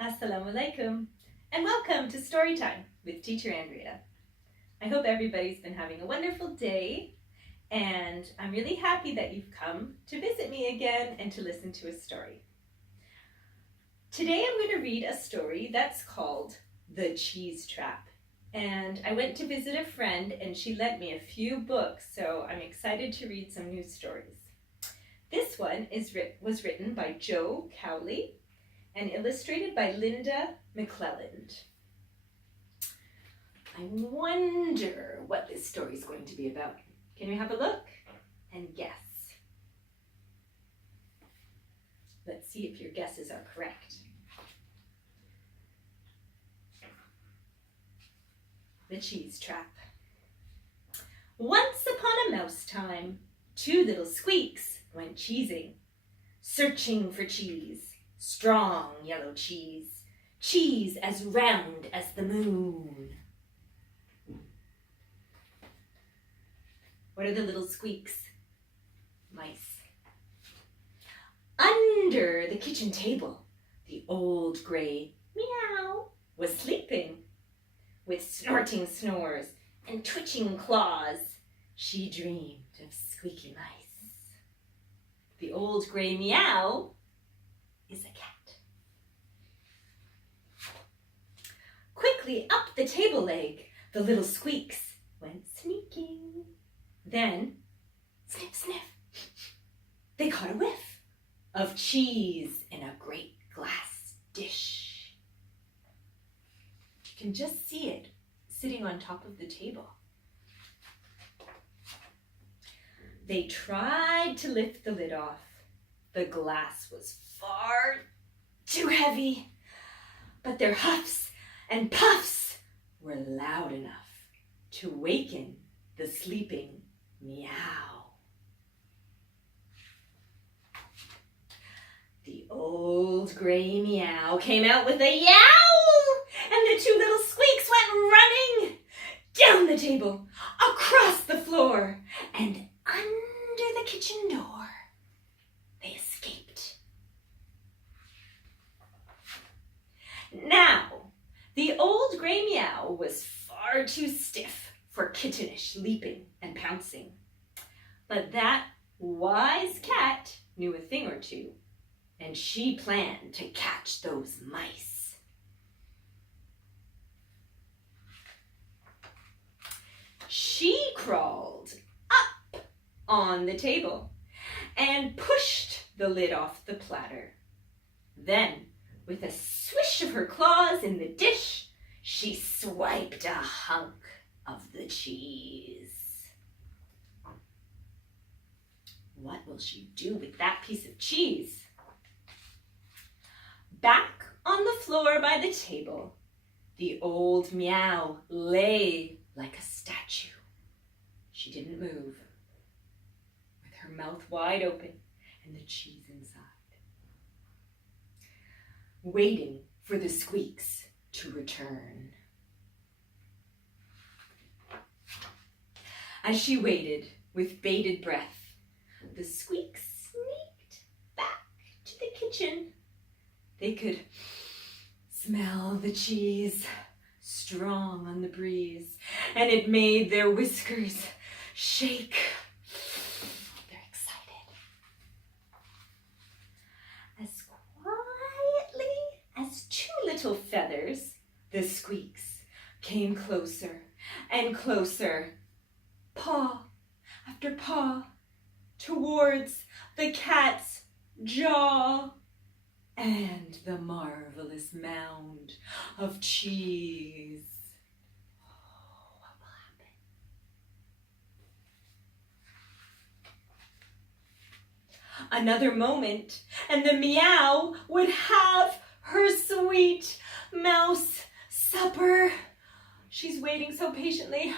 Assalamu alaikum, and welcome to Storytime with Teacher Andrea. I hope everybody's been having a wonderful day, and I'm really happy that you've come to visit me again and to listen to a story. Today I'm going to read a story that's called The Cheese Trap. And I went to visit a friend and she lent me a few books, so I'm excited to read some new stories. This one was written by Joe Cowley and illustrated by Linda McClelland. I wonder what this story is going to be about. Can you have a look and guess? Let's see if your guesses are correct. The Cheese Trap. Once upon a mouse time, two little squeaks went cheesing, searching for cheese, strong yellow cheese, cheese as round as the moon. What are the little squeaks? Mice. Under the kitchen table, the old gray meow was sleeping. With snorting snores and twitching claws, she dreamed of squeaky mice. The old gray meow is a cat. Quickly up the table leg, the little squeaks went sneaking. Then, sniff, sniff, they caught a whiff of cheese in a great glass dish. You can just see it sitting on top of the table. They tried to lift the lid off. The glass was far too heavy, but their huffs and puffs were loud enough to waken the sleeping meow. The old gray meow came out with a yowl, and the two little squeaks went running down the table, across the floor, and under the kitchen door. They escaped. Now, the old gray meow was far too stiff for kittenish leaping and pouncing. But that wise cat knew a thing or two, and she planned to catch those mice. She crawled up on the table and pushed the lid off the platter. Then, with a swish of her claws in the dish, she swiped a hunk of the cheese. What will she do with that piece of cheese? Back on the floor by the table, the old meow lay like a statue. She didn't move, with her mouth wide open and the cheese inside, waiting for the squeaks to return. As she waited with bated breath, the squeaks sneaked back to the kitchen. They could smell the cheese, strong on the breeze, and it made their whiskers shake. They're excited. As quietly as two little feathers, the squeaks came closer and closer, paw after paw, towards the cat's jaw and the marvelous mound of cheese. Oh, what will happen? Another moment, and the meow would have her sweet mouse supper. She's waiting so patiently.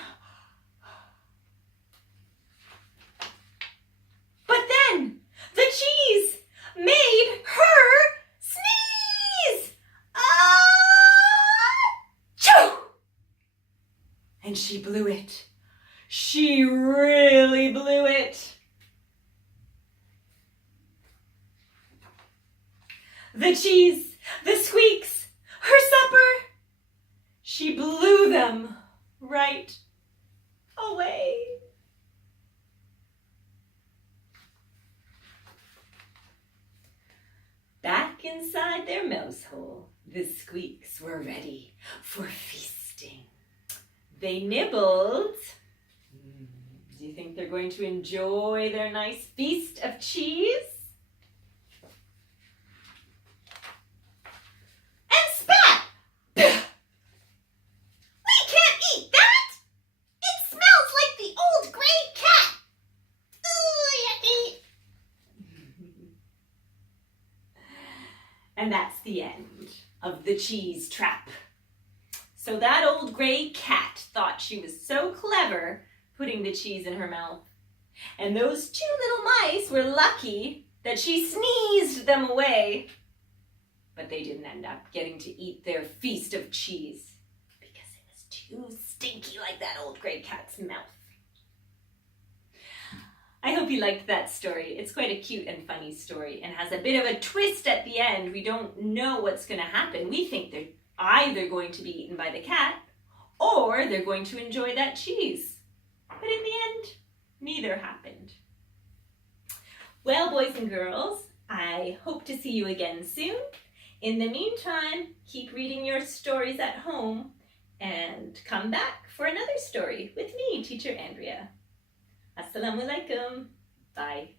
But then the cheese made her sneeze. Achoo! And she blew it. She really blew it. The cheese, the squeaks, her supper. She blew them right away. Back inside their mouse hole, the squeaks were ready for feasting. They nibbled. Do you think they're going to enjoy their nice feast of cheese? And spat! We can't eat that! It smells like the old gray cat! Ooh, yucky! And that's the end of the cheese trap. So that old gray cat thought she was so clever putting the cheese in her mouth. And those two little mice were lucky that she sneezed them away. But they didn't end up getting to eat their feast of cheese because it was too stinky like that old gray cat's mouth. I hope you liked that story. It's quite a cute and funny story and has a bit of a twist at the end. We don't know what's going to happen. We think they're either going to be eaten by the cat or they're going to enjoy that cheese. But in the end, neither happened. Well, boys and girls, I hope to see you again soon. In the meantime, keep reading your stories at home and come back for another story with me, Teacher Andrea. Assalamu alaikum. Bye.